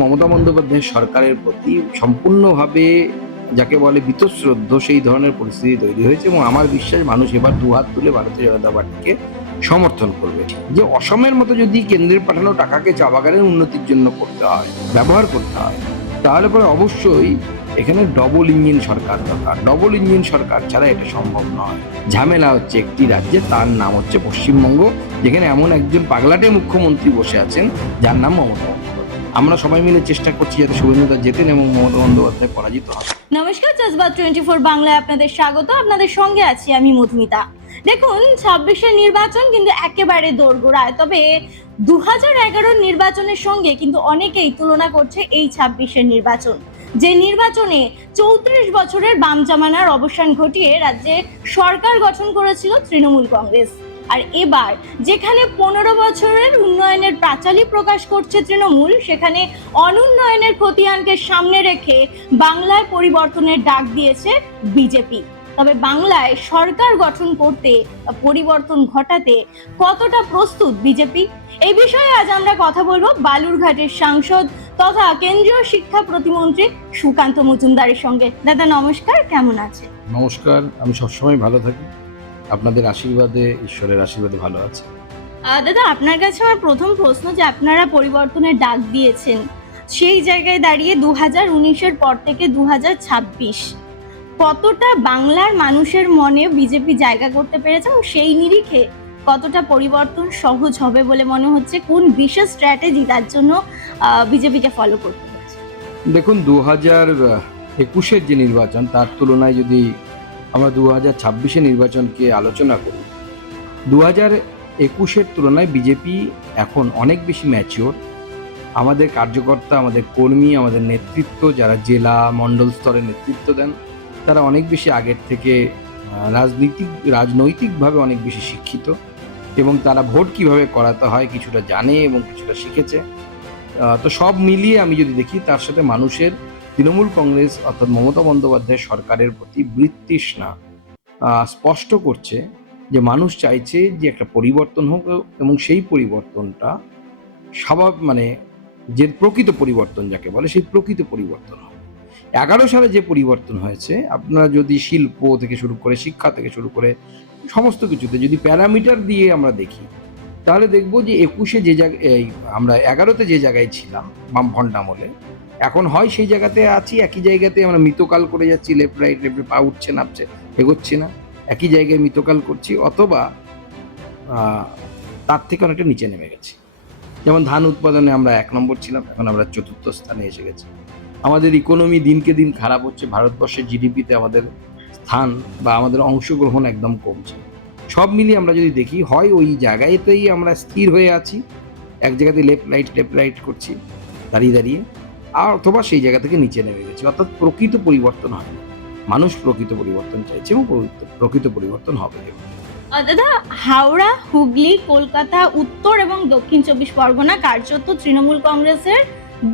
মমতা বন্দ্যোপাধ্যায়ের সরকারের প্রতি সম্পূর্ণভাবে যাকে বলে বীতশ্রদ্ধ সেই ধরনের পরিস্থিতি তৈরি হয়েছে এবং আমার বিশ্বাস মানুষ এবার দুহাত তুলে ভারতীয় জনতা পার্টিকে সমর্থন করবে। যে অসমের মতো যদি কেন্দ্রের পাঠানো টাকাকে চা বাগানের উন্নতির জন্য করতে হয়, ব্যবহার করতে হয়, তাহলে পরে অবশ্যই এখানে ডবল ইঞ্জিন সরকার দরকার। ডবল ইঞ্জিন সরকার ছাড়া এটা সম্ভব নয়। ঝামেলা হচ্ছে একটি রাজ্যে, তার নাম হচ্ছে পশ্চিমবঙ্গ, যেখানে এমন একজন পাগলাটে মুখ্যমন্ত্রী বসে আছেন যার নাম মমতা বন্দ্যোপাধ্যায়। আমরা সবাই মিলে চেষ্টা করছি যাতে শুভেন্দুদা জেতেন এবং মমতা বন্দ্যোপাধ্যায় পরাজিত হয়। নমস্কার, জজবাত 24 বাংলায় আপনাদের স্বাগত। আপনাদের সঙ্গে আছি আমি মধুমিতা। দেখুন, 26-এর নির্বাচন কিন্তু একেবারে দোরগোড়ায়। তবে 2011-র নির্বাচনের সঙ্গে কিন্তু অনেকেই তুলনা করছে এই 26-এর নির্বাচন, যে নির্বাচনে 34 বছরের বাম জামানার অবসান ঘটিয়ে রাজ্যে সরকার গঠন করেছিল তৃণমূল কংগ্রেস। আর এবার যেখানে 15 বছরের উন্নয়নের প্রাচালি প্রকাশ করছে তৃণমূল, সেখানে অনুন্নয়নের খতিয়ানকে সামনে রেখে বাংলায় পরিবর্তনের ডাক দিয়েছে বিজেপি। তবে বাংলায় সরকার গঠন করতে, পরিবর্তন ঘটাতে কতটা প্রস্তুত বিজেপি, এই বিষয়ে আজ আমরা কথা বলবো বালুরঘাটের সাংসদ তথা কেন্দ্রীয় শিক্ষা প্রতিমন্ত্রী সুকান্ত মজুমদারের সঙ্গে। দাদা নমস্কার, কেমন আছে? নমস্কার, আমি সবসময় ভালো থাকি, আপনাদের আশীর্বাদে, ঈশ্বরের আশীর্বাদে ভালো আছে। দাদা, আপনার কাছে আমার প্রথম প্রশ্ন, যে আপনারা পরিবর্তনের ডাক দিয়েছেন, সেই জায়গায় দাঁড়িয়ে 2019-এর পর থেকে 2026 কতটা বাংলার মানুষের মনে বিজেপি জায়গা করতে পেরেছে এবং সেই নিরিখে কতটা পরিবর্তন সহজ হবে বলে মনে হচ্ছে? কোন বিশেষ স্ট্র্যাটেজি তার জন্য বিজেপিকে ফলো করতে হচ্ছে? দেখুন, 2021-এর যে নির্বাচন তার তুলনায় যদি আমরা 2026-এর নির্বাচনকে আলোচনা করি, 2021-এর তুলনায় বিজেপি এখন অনেক বেশি ম্যাচিওর। আমাদের কার্যকর্তা, আমাদের কর্মী, আমাদের নেতৃত্ব, যারা জেলা মণ্ডল স্তরে নেতৃত্ব দেন, তারা অনেক বেশি আগের থেকে রাজনৈতিকভাবে অনেক বেশি শিক্ষিত এবং তারা ভোট কিভাবে করাতে হয় কিছুটা জানে এবং কিছুটা শিখেছে। তো সব মিলিয়ে আমি যদি দেখি, তার সাথে মানুষের তৃণমূল কংগ্রেস অর্থাৎ মমতা বন্দ্যোপাধ্যায় সরকারের প্রতি বৃত্তৃষ্ণা স্পষ্ট করছে যে মানুষ চাইছে যে একটা পরিবর্তন হোক এবং সেই পরিবর্তনটা যে প্রকৃত পরিবর্তন যাকে বলে সেই প্রকৃত পরিবর্তন হোক। 11 সালে যে পরিবর্তন হয়েছে, আপনারা যদি শিল্প থেকে শুরু করে, শিক্ষা থেকে শুরু করে সমস্ত কিছুতে যদি প্যারামিটার দিয়ে আমরা দেখি, তাহলে দেখব যে 21-এ যে জায়গায় আমরা 11-তে যে জায়গায় ছিলাম বামফ্রন্ট আমলে, এখন হয় সেই জায়গাতে আছি, একই জায়গাতে আমরা মৃতকাল করে যাচ্ছি, লেফট রাইট পা উঠছে নামছে, এগোচ্ছে না, একই জায়গায় মৃতকাল করছি, অথবা তার থেকে অনেকটা নিচে নেমে গেছি। যেমন ধান উৎপাদনে আমরা 1 নম্বর ছিলাম, এখন আমরা 4র্থ স্থানে এসে গেছি। আমাদের ইকোনমি দিনকে দিন খারাপ হচ্ছে, ভারতবর্ষের জিডিপিতে আমাদের স্থান বা আমাদের অংশগ্রহণ একদম কমছে। সব মিলিয়ে আমরা যদি দেখি, হয় ওই জায়গাতেই আমরা স্থির হয়ে আছি, এক জায়গাতে লেফট রাইট করছি দাঁড়িয়ে দাঁড়িয়ে, আর অথবা সেই জায়গা থেকে নিচে নেমে গেছি, অর্থাৎ প্রকৃত পরিবর্তন হয় না। মানুষ প্রকৃত পরিবর্তন চাইছে এবং প্রকৃত পরিবর্তন হবে। দাদা, হাওড়া, হুগলি, কলকাতা, উত্তর এবং দক্ষিণ 24 পরগনা কার্যত তৃণমূল কংগ্রেসের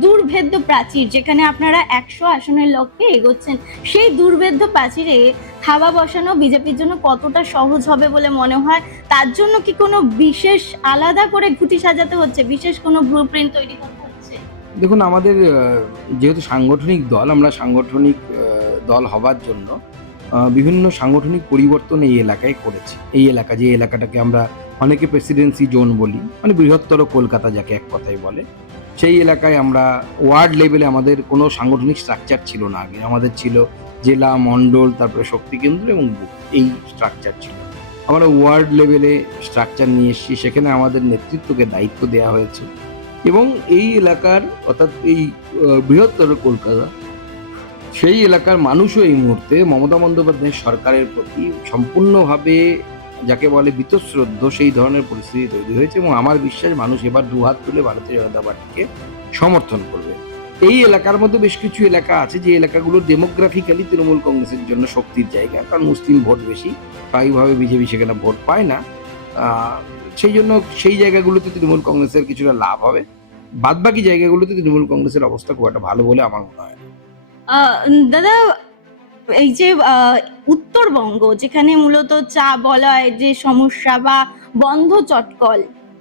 দুর্ভেদ্য প্রাচীর, যেখানে আপনারা 100 আসনের লক্ষ্যে এগোচ্ছেন। সেই দুর্ভেদ্য প্রাচীরে থাবা বসানো বিজেপির জন্য কতটা সহজ হবে বলে মনে হয়? তার জন্য কি কোনো বিশেষ আলাদা করে ঘুঁটি সাজাতে হচ্ছে, বিশেষ কোনো ব্লুপ্রিন্ট তৈরি করতে হচ্ছে? দেখুন, আমাদের যেহেতু সাংগঠনিক দল, আমরা সাংগঠনিক দল হবার জন্য বিভিন্ন সাংগঠনিক পরিবর্তন এই এলাকায় করেছি। এই এলাকা, যে এলাকাটাকে আমরা অনেকে প্রেসিডেন্সি জোন বলি, মানে বৃহত্তর কলকাতা যাকে এক কথায় বলে, সেই এলাকায় আমরা ওয়ার্ড লেভেলে আমাদের কোনো সাংগঠনিক স্ট্রাকচার ছিল না আগে। আমাদের ছিল জেলা, মণ্ডল, তারপরে শক্তি কেন্দ্র এবং বুথ, এই স্ট্রাকচার ছিল। আমরা ওয়ার্ড লেভেলে স্ট্রাকচার নিয়ে এসেছি, সেখানে আমাদের নেতৃত্বকে দায়িত্ব দেওয়া হয়েছে এবং এই এলাকার অর্থাৎ এই বৃহত্তর কলকাতা, সেই এলাকার মানুষও এই মুহূর্তে মমতা বন্দ্যোপাধ্যায়ের সরকারের প্রতি সম্পূর্ণভাবে যাকে বলে বীতশ্রদ্ধ সেই ধরনের পরিস্থিতি তৈরি হয়েছে এবং আমার বিশ্বাস মানুষ এবার দুহাত তুলে ভারতীয় জনতা পার্টিকে সমর্থন করবে। এই এলাকার মধ্যে বেশ কিছু এলাকা আছে যে এলাকাগুলো ডেমোগ্রাফিক্যালি তৃণমূল কংগ্রেসের জন্য শক্তির জায়গা, কারণ মুসলিম ভোট বেশি, স্বাভাবিকভাবে বিজেপি সেখানে ভোট পায় না। সেই জন্য সেই জায়গাগুলোতে তৃণমূল কংগ্রেসের কিছুটা লাভ হবে, বাদবাকি জায়গাগুলোতে তৃণমূল কংগ্রেসের অবস্থা খুব একটা ভালো বলে আমার মনে হয়। দাদা, এই যে উত্তরবঙ্গ, যেখানে মূলত চা বলয় যে সমস্যা বা বন্ধ চটকল,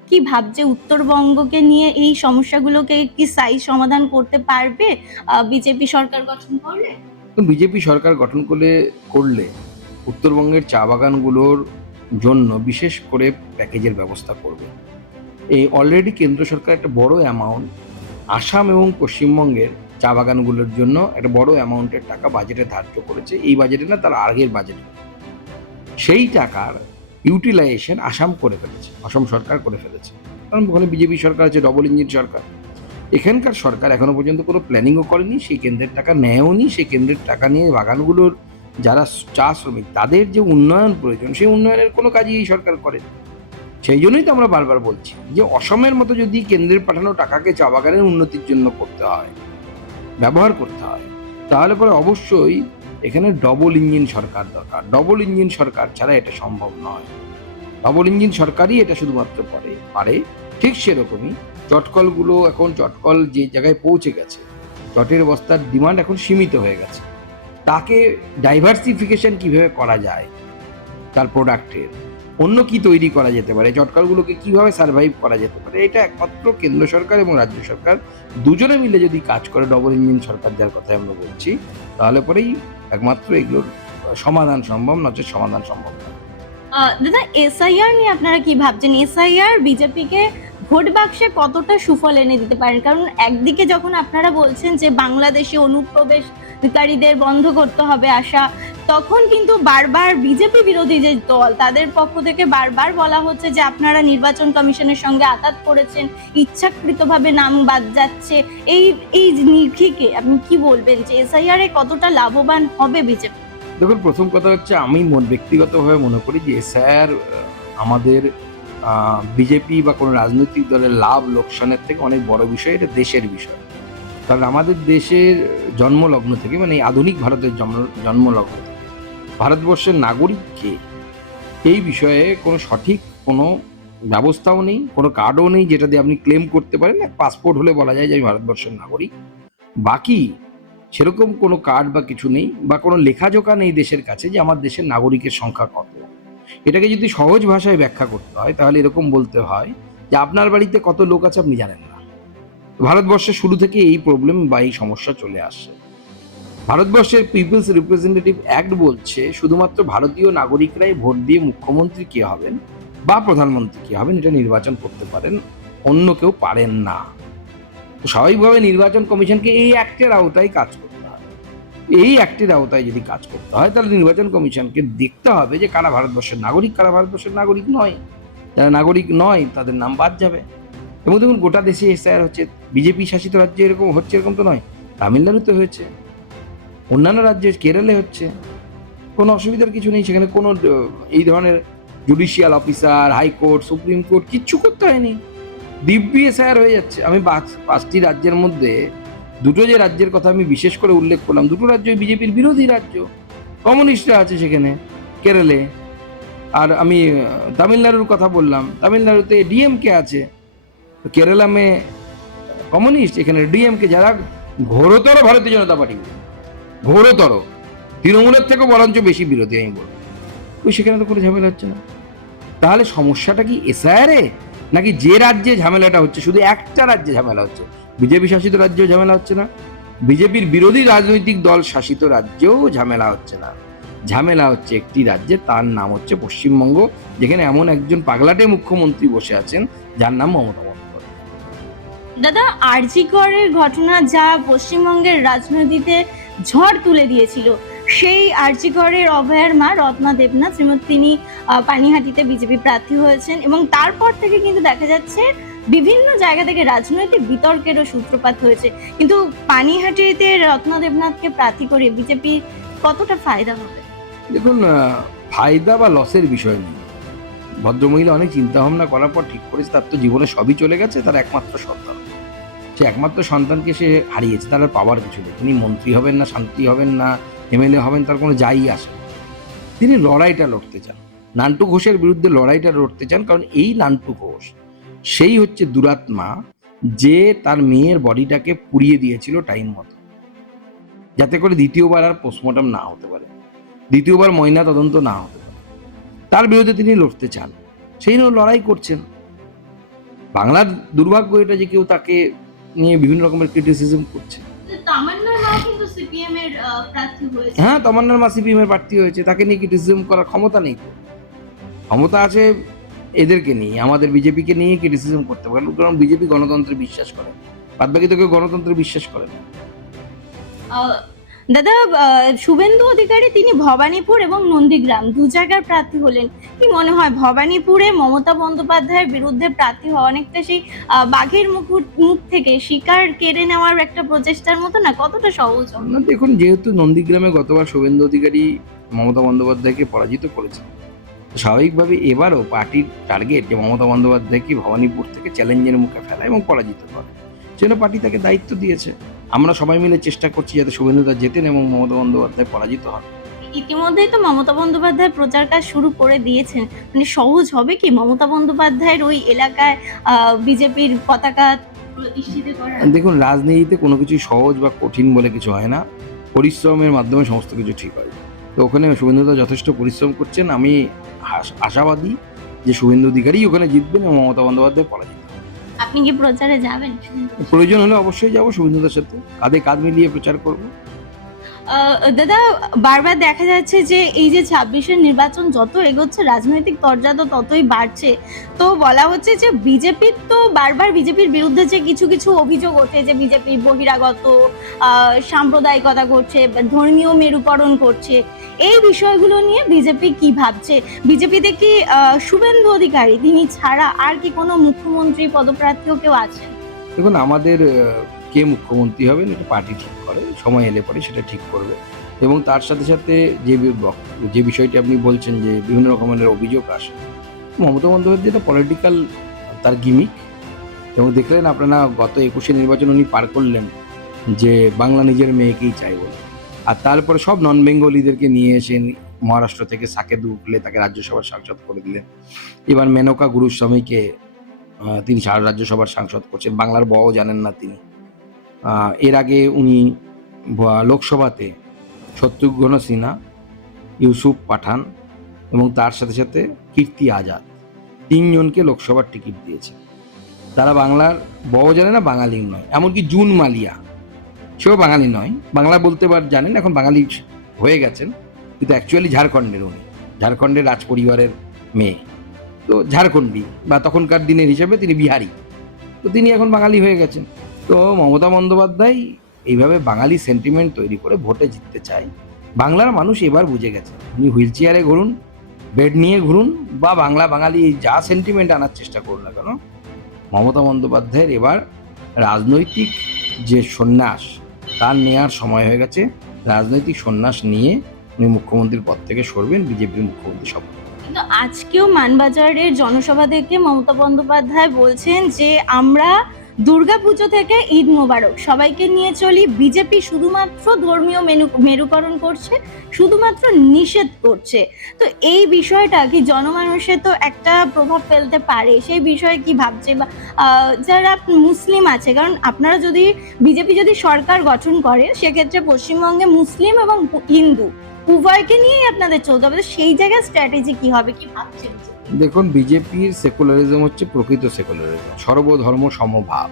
কি ভাবছে উত্তরবঙ্গকে নিয়ে এই সমস্যাগুলোকে কি স্থায়ী সমাধান করতে পারবে বিজেপি সরকার গঠন করলে? বিজেপি সরকার গঠন করলে উত্তরবঙ্গের চা বাগানগুলোর জন্য বিশেষ করে প্যাকেজের ব্যবস্থা করবে। এই অলরেডি কেন্দ্র সরকার একটা বড় অ্যামাউন্ট আসাম এবং পশ্চিমবঙ্গের চা বাগানগুলোর জন্য একটা বড় অ্যামাউন্টের টাকা বাজেটে ধার্য করেছে। এই বাজেটে না, তার আগের বাজেটে। সেই টাকার ইউটিলাইজেশন আসাম করে ফেলেছে, অসম সরকার করে ফেলেছে। কারণ ওখানে বিজেপি সরকার আছে, ডবল ইঞ্জিন সরকার। এখানকার সরকার এখনো পর্যন্ত কোনো প্ল্যানিংও করেনি, সেই কেন্দ্রের টাকা নেয়ও নি। সেই কেন্দ্রের টাকা নিয়ে বাগানগুলোর যারা চা শ্রমিক তাদের যে উন্নয়ন প্রয়োজন, সেই উন্নয়নের কোনো কাজই এই সরকার করে। সেই জন্যই তো আমরা বারবার বলছি যে অসমের মতো যদি কেন্দ্রের পাঠানো টাকাকে চা বাগানের উন্নতির জন্য করতে হয়, ব্যবহার করতে হয়, তাহলে পরে অবশ্যই এখানে ডবল ইঞ্জিন সরকার দরকার। ডবল ইঞ্জিন সরকার ছাড়া এটা সম্ভব নয়। ডবল ইঞ্জিন সরকারই এটা শুধুমাত্র পারে। ঠিক সেরকমই চটকলগুলো, এখন চটকল যে জায়গায় পৌঁছে গেছে, চটের বস্তার ডিমান্ড এখন সীমিত হয়ে গেছে। তাকে ডাইভার্সিফিকেশন কিভাবে করা যায়, তার প্রোডাক্টের অন্য কি তৈরি করা যেতে পারে, চটকলগুলোকে কিভাবে সার্ভাইভ করা যেতে পারে, এটা একমাত্র কেন্দ্র সরকার এবং রাজ্য সরকার দুজনে মিলে যদি কাজ করে, ডবল ইঞ্জিন সরকার যার কথা আমরা বলছি, তাহলে পরেই একমাত্র এগুলোর সমাধান সম্ভব, নচেৎ সমাধান সম্ভব না। দাদা, এসআইআর নিয়ে আপনারা কি ভাবছেন? এসআইআর বিজেপিকে ভোট বাক্সে কতটা সুফল এনে দিতে পারেন? কারণ একদিকে যখন আপনারা বলছেন যে বাংলাদেশি অনুপ্রবেশকারীদের বন্ধ করতে হবে আসা, তখন কিন্তু বারবার বিজেপি বিরোধী যে দল তাদের পক্ষ থেকে বারবার বলা হচ্ছে যে আপনারা নির্বাচন কমিশনের সঙ্গে আঘাত করেছেন, ইচ্ছাকৃতভাবে নাম বাদ যাচ্ছে। এই এই নিরিখে আপনি কি বলবেন যে এসআইআর এ কতটা লাভবান হবে বিজেপি? দেখুন, প্রথম কথা হচ্ছে আমি ব্যক্তিগতভাবে মনে করি যে স্যার আমাদের বিজেপি বা কোনো রাজনৈতিক দলের লাভ লোকসানের থেকে অনেক বড় বিষয়, এটা দেশের বিষয়। কারণ আমাদের দেশের জন্মলগ্ন থেকে, মানে এই আধুনিক ভারতের জন্মলগ্ন থেকে ভারতবর্ষের নাগরিককে এই বিষয়ে কোনো সঠিক কোনো ব্যবস্থাও নেই, কোনো কার্ডও নেই যেটা দিয়ে আপনি ক্লেম করতে পারেন। এক পাসপোর্ট হলে বলা যায় যে আমি ভারতবর্ষের নাগরিক, বাকি সেরকম কোনো কার্ড বা কিছু নেই, বা কোনো লেখাজোকা নেই দেশের কাছে যে আমার দেশের নাগরিকের সংখ্যা কত। এটাকে যদি সহজ ভাষায় ব্যাখ্যা করতে হয় তাহলে এরকম বলতে হয় যে আপনার বাড়িতে কত লোক আছে আপনি জানেন না। ভারতবর্ষে শুরু থেকে এই প্রবলেম বা এই সমস্যা চলে আসছে। ভারতবর্ষের পিপলস রিপ্রেজেন্টেটিভ অ্যাক্ট বলছে শুধুমাত্র ভারতীয় নাগরিকরাই ভোট দিয়ে মুখ্যমন্ত্রী কে হবেন বা প্রধানমন্ত্রী কে হবেন এটা নির্বাচন করতে পারেন, অন্য কেউ পারেন না। তো স্বাভাবিকভাবে নির্বাচন কমিশনকে এই অ্যাক্টের আওতায় কাজ করতে হয়। এই অ্যাক্টের আওতায় যদি কাজ করতে হয় তাহলে নির্বাচন কমিশনকে দেখতে হবে যে কারা ভারতবর্ষের নাগরিক, কারা ভারতবর্ষের নাগরিক নয়। যারা নাগরিক নয় তাদের নাম বাদ যাবে। এবং দেখুন, গোটা দেশে এসআইআর হচ্ছে। বিজেপি শাসিত রাজ্যে এরকম হচ্ছে এরকম তো নয়, তামিলনাড়ুতে হয়েছে, অন্যান্য রাজ্যে, কেরলে হচ্ছে। কোনো অসুবিধার কিছু নেই, সেখানে কোনো এই ধরনের judicial officer, high court, supreme court কিচ্ছু করতে হয়নি, দিব্যি এসআইআর হয়ে যাচ্ছে। আমি পাঁচটি রাজ্যের মধ্যে দুটো যে রাজ্যের কথা আমি বিশেষ করে উল্লেখ করলাম, দুটো রাজ্যই বিজেপির বিরোধী রাজ্য, কমিউনিস্টরা আছে সেখানে, কেরলে। আর আমি তামিলনাড়ুর কথা বললাম, তামিলনাড়ুতে ডিএমকে আছে, কেরালা মে কমিউনিস্ট, এখানে ডিএমকে, যারা ঘোরতর ভারতীয় জনতা পার্টি, ঘোরতর তৃণমূলের থেকেও বরঞ্চ বেশি বিরোধী আমি বলবো। ওই সেখানে তো কোনো ঝামেলা হচ্ছে না। তাহলে সমস্যাটা কি এসআইআরে, নাকি যে রাজ্যে ঝামেলাটা হচ্ছে শুধু একটা রাজ্যে ঝামেলা হচ্ছে? বিজেপি শাসিত রাজ্যেও ঝামেলা হচ্ছে না, বিজেপির বিরোধী রাজনৈতিক দল শাসিত রাজ্যেও ঝামেলা হচ্ছে না। ঝামেলা হচ্ছে একটি রাজ্যে, তার নাম হচ্ছে পশ্চিমবঙ্গ, যেখানে এমন একজন পাগলাটে মুখ্যমন্ত্রী বসে আছেন যার নাম মমতা বন্দ্যোপাধ্যায়। দাদা, আরজি করের ঘটনা যা পশ্চিমবঙ্গের রাজনীতিতে ঝড় তুলে দিয়েছিল, সেই আরজি করের অভয়ার মা রত্না দেবনাথ তিনি পানিহাটিতে বিজেপি প্রার্থী হয়েছেন, এবং তারপর থেকে কিন্তু দেখা যাচ্ছে বিভিন্ন জায়গা থেকে রাজনৈতিক বিতর্কেরও সূত্রপাত হয়েছে। কিন্তু পানিহাটিতে রত্না দেবনাথকে প্রার্থী করে বিজেপি কতটা ফায়দা হবে? দেখুন, ফায়দা বা লসের বিষয় নেই। ভদ্রমহিলা অনেক চিন্তা ভাবনা করার পর ঠিক করেছে, তার তো জীবনে সবই চলে গেছে, তার একমাত্র সন্তান, সে একমাত্র সন্তানকে সে হারিয়েছে, তার আর পাওয়ার কিছু নেই। তিনি মন্ত্রী হবেন না, শান্তি হবেন না, এমএলএ হবেন, তার কোনো যাই আসে না। তিনি লড়াইটা লড়তে চান, নান্টু ঘোষের বিরুদ্ধে লড়াইটা লড়তে চান। কারণ এই নান্টু ঘোষ সেই হচ্ছে দুরাত্মা যে তার মেয়ের বডিটাকে পুড়িয়ে দিয়েছিল টাইম মতো, যাতে করে দ্বিতীয়বার আর পোস্টমর্টম না হতে পারে, দ্বিতীয়বার ময়না তদন্ত না হতে পারে। তার বিরুদ্ধে তিনি লড়তে চান, সেই লড়াই করছেন। বাংলার দুর্ভাগ্য এটা যে কেউ তাকে নিয়ে বিভিন্ন রকমের ক্রিটিসিজম করছে। তামান্নার মা কিন্তু সিপিএম এর প্রার্থী হয়েছে। হ্যাঁ, তমান্নার মা সিপিএম এর প্রার্থী হয়েছে, তাকে নিয়ে ক্রিটিসিজম করার ক্ষমতা নেই তো। ক্ষমতা আছে এদেরকে নিয়ে, আমাদের বিজেপিকে নিয়ে ক্রিটিসিজম করতে পারে, কারণ বিজেপি গণতন্ত্রে বিশ্বাস করে, বাদবাকি তো কেউ গণতন্ত্রে বিশ্বাস করে না। আহ, দাদা, শুভেন্দু অধিকারী তিনি ভবানীপুর এবং নন্দীগ্রাম দু জায়গার প্রার্থী হলেন। কি মনে হয় ভবানীপুরে মমতা বন্দ্যোপাধ্যায়ের বিরুদ্ধে প্রার্থী হওয়া অনেকটা সেই বাঘের মুখ থেকে শিকার কেড়ে নেওয়ার একটা প্রচেষ্টার মতো না? কতটা সহজ হবে? না, দেখুন, যেহেতু নন্দীগ্রামে গতবার শুভেন্দু অধিকারী মমতা বন্দ্যোপাধ্যায়কে পরাজিত করেছেন, স্বাভাবিকভাবে এবারও পার্টির টার্গেট যে মমতা বন্দ্যোপাধ্যায়কে ভবানীপুর থেকে চ্যালেঞ্জের মুখে ফেলা এবং পরাজিত করা। সেজন্য পার্টি তাকে দায়িত্ব দিয়েছে। আমরা সবাই মিলে চেষ্টা করছি যাতে শুভেন্দুদা জেতেন এবং মমতা বন্দ্যোপাধ্যায় পরাজিত হন। ইতিমধ্যেই তো মমতা বন্দ্যোপাধ্যায় প্রচার কাজ শুরু করে দিয়েছেন। মানে সহজ হবে কি মমতা বন্দ্যোপাধ্যায়ের ওই এলাকায় বিজেপির পতাকা প্রতিষ্ঠিত করা? দেখুন, রাজনীতিতে কোনো কিছুই সহজ বা কঠিন বলে কিছু হয় না, পরিশ্রমের মাধ্যমে সমস্ত কিছু ঠিক হয়। তো ওখানে শুভেন্দুদা যথেষ্ট পরিশ্রম করছেন। আমি আশাবাদী যে শুভেন্দু অধিকারী ওখানে জিতবেন এবং মমতা বন্দ্যোপাধ্যায় পরাজিত হবেন। আপনি কি প্রচারে যাবেন? প্রয়োজন হলে অবশ্যই যাবো, শুভেন্দুদার সাথে কাঁধে কাঁধ মিলিয়ে প্রচার করবো। দাদা, বারবার দেখা যাচ্ছে যে এই যে 26-এর নির্বাচন যত এগোচ্ছে রাজনৈতিক তরজা ততই বাড়ছে। তো বলা হচ্ছে যে বিজেপির তো বারবার বিজেপির বিরুদ্ধে যে কিছু কিছু অভিযোগ ওঠে যে বিজেপি বহিরাগত সাম্প্রদায়িকতা করছে, বা ধর্মীয় মেরুকরণ করছে। এই বিষয়গুলো নিয়ে বিজেপি কি ভাবছে? বিজেপিতে কি শুভেন্দু অধিকারী তিনি ছাড়া আর কি কোনো মুখ্যমন্ত্রী পদপ্রার্থীও কেউ আছেন? দেখুন, আমাদের কে মুখ্যমন্ত্রী হবেন এটা পার্টি ঠিক করে, সময় এলে পরে সেটা ঠিক করবে। এবং তার সাথে সাথে যে বিষয়টি আপনি বলছেন যে বিভিন্ন রকমের অভিযোগ আসে, মমতা বন্দ্যোপাধ্যায় এটা পলিটিক্যাল তার গিমিক। এবং দেখলেন আপনারা গত 21-এ নির্বাচন উনি পার করলেন যে বাংলা নিজের মেয়েকেই চাই বলে। আর তারপরে সব নন বেঙ্গলিদেরকে নিয়ে এসে মহারাষ্ট্র থেকে সাকেদু উঠলে তাকে রাজ্যসভার সাংসদ করে দিলেন। এবার মেনকা গুরুস্বামীকে তিনি রাজ্যসভার সাংসদ করছেন, বাংলার বও জানেন না তিনি। এর আগে উনি লোকসভাতে শত্রুঘ্ন সিনহা, ইউসুফ পাঠান এবং তার সাথে সাথে কীর্তি আজাদ, তিনজনকে লোকসভার টিকিট দিয়েছে। তারা বাংলার বও জানে না, বাঙালি নয়। এমনকি জুন মালিয়া, সেও বাঙালি নয়, বাংলা বলতে জানেন, এখন বাঙালি হয়ে গেছেন, কিন্তু অ্যাকচুয়ালি ঝাড়খণ্ডের উনি, ঝাড়খণ্ডের রাজ পরিবারের মেয়ে। তো ঝাড়খণ্ডী বা তখনকার দিনের হিসেবে তিনি বিহারি, তো তিনি এখন বাঙালি হয়ে গেছেন। তো মমতা বন্দ্যোপাধ্যায় এইভাবে বাঙালি সেন্টিমেন্ট তৈরি করে ভোটে জিততে চায়। বাংলার মানুষ এবার বুঝে গেছে, উনি হুইল চেয়ারে ঘুরুন, বেড নিয়ে ঘুরুন, বা বাঙালি যা সেন্টিমেন্ট আনার চেষ্টা করুন না কেন, মমতা বন্দ্যোপাধ্যায়ের এবার রাজনৈতিক যে সন্ন্যাস তার নেওয়ার সময় হয়ে গেছে। রাজনৈতিক সন্ন্যাস নিয়ে উনি মুখ্যমন্ত্রীর পদ থেকে সরবেন, বিজেপির মুখ্যমন্ত্রী শপথ। কিন্তু আজকেও মানবাজারের জনসভা থেকে মমতা বন্দ্যোপাধ্যায় বলছেন যে আমরা দুর্গাপুজো থেকে ঈদ মোবারক সবাইকে নিয়ে চলি, বিজেপি শুধুমাত্র ধর্মীয় মেরুকরণ করছে, শুধুমাত্র নিষেধ করছে। তো এই বিষয়টা কি জনমানুষে তো একটা প্রভাব ফেলতে পারে? সেই বিষয়ে কি ভাবছে বা যারা মুসলিম আছে, কারণ আপনারা যদি বিজেপি যদি সরকার গঠন করে সেক্ষেত্রে পশ্চিমবঙ্গে মুসলিম এবং হিন্দু উভয়কে নিয়েই আপনাদের চলতে হবে। তো সেই জায়গায় স্ট্র্যাটেজি কি হবে, কি ভাবছেন? দেখুন, বিজেপির সেকুলারিজম হচ্ছে প্রকৃত সেকুলারিজম, সর্বধর্ম সমভাব।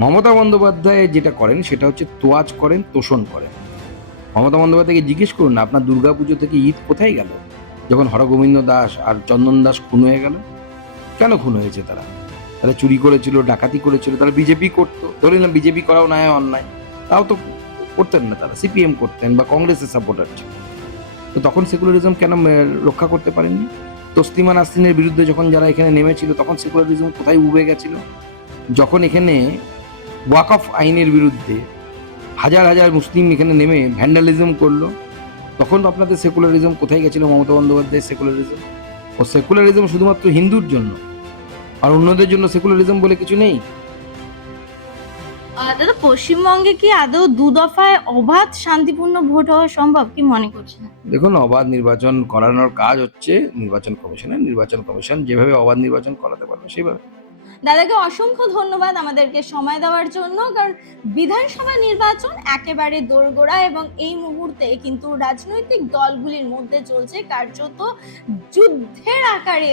মমতা বন্দ্যোপাধ্যায় যেটা করেন সেটা হচ্ছে তোয়াজ করেন, তোষণ করেন। মমতা বন্দ্যোপাধ্যায়কে জিজ্ঞেস করুন না, আপনার দুর্গাপুজো থেকে ঈদ কোথায় গেল যখন হরগোবিন্দ দাস আর চন্দন দাস খুন হয়ে গেল? কেন খুন হয়েছে তারা? তারা চুরি করেছিল, ডাকাতি করেছিল, তারা বিজেপি করতো, ধরে নিলাম বিজেপি করাও নয় অন্যায়, তাও তো করতেন না, তারা সিপিএম করতেন বা কংগ্রেসের সাপোর্টার ছিল। তো তখন সেকুলারিজম কেন রক্ষা করতে পারেননি? তসলিমা নাসরিনের বিরুদ্ধে যখন যারা এখানে নেমেছিল তখন সেকুলারিজম কোথায় উবে গেছিল? যখন এখানে ওয়াকফ আইনের বিরুদ্ধে হাজার হাজার মুসলিম এখানে নেমে ভ্যান্ডালিজম করলো, তখন আপনাদের সেকুলারিজম কোথায় গেছিল? মমতা বন্দ্যোপাধ্যায়ের সেকুলারিজম, ও সেকুলারিজম শুধুমাত্র হিন্দুর জন্য, আর অন্যদের জন্য সেকুলারিজম বলে কিছু নেই। দাদা, পশ্চিমবঙ্গে কি আদৌ দু দফায় অবাধ শান্তিপূর্ণ ভোট হওয়া সম্ভব, কি মনে করছেন? দেখুন, অবাধ নির্বাচন করানোর কাজ হচ্ছে নির্বাচন কমিশনের। নির্বাচন কমিশন যেভাবে অবাধ নির্বাচন করাতে পারবে সেভাবে। দাদাকে অসংখ্য ধন্যবাদ আমাদেরকে সময় দেওয়ার জন্য, কারণ বিধানসভা নির্বাচন একেবারে দোরগোড়া এবং এই মুহূর্তে কিন্তু রাজনৈতিক দলগুলির মধ্যে চলছে কার্যত যুদ্ধের আকারে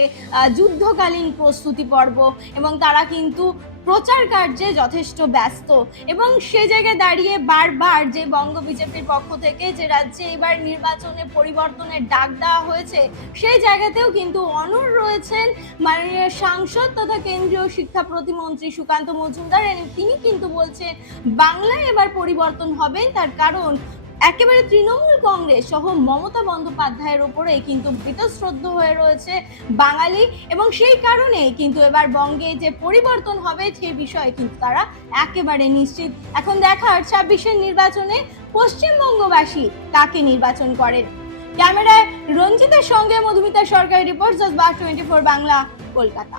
যুদ্ধকালীন প্রস্তুতি পর্ব, এবং তারা কিন্তু প্রচার কার্যে যথেষ্ট ব্যস্ত। এবং সে জায়গায় দাঁড়িয়ে বারবার যে বঙ্গ বিজেপির পক্ষ থেকে যে রাজ্যে এবার নির্বাচনে পরিবর্তনের ডাক দেওয়া হয়েছে, সেই জায়গাতেও কিন্তু অনড় রয়েছেন মাননীয় সাংসদ তথা কেন্দ্রীয় শিক্ষা প্রতিমন্ত্রী সুকান্ত মজুমদার। তিনি কিন্তু বলছেন বাংলায় এবার পরিবর্তন হবে, তার কারণ একেবারে তৃণমূল কংগ্রেস সহ মমতা বন্দ্যোপাধ্যায়ের উপরে কিন্তু বীতশ্রদ্ধ হয়ে রয়েছে বাঙালি, এবং সেই কারণে কিন্তু এবার বঙ্গে যে পরিবর্তন হবে সেই বিষয়ে কিন্তু তারা একেবারে নিশ্চিত। এখন দেখার 26-এর নির্বাচনে পশ্চিমবঙ্গবাসী কাকে নির্বাচন করেন। ক্যামেরায় রঞ্জিতের সঙ্গে মধুমিতা সরকারি, রিপোর্ট জাজবাগ 24 বাংলা, কলকাতা।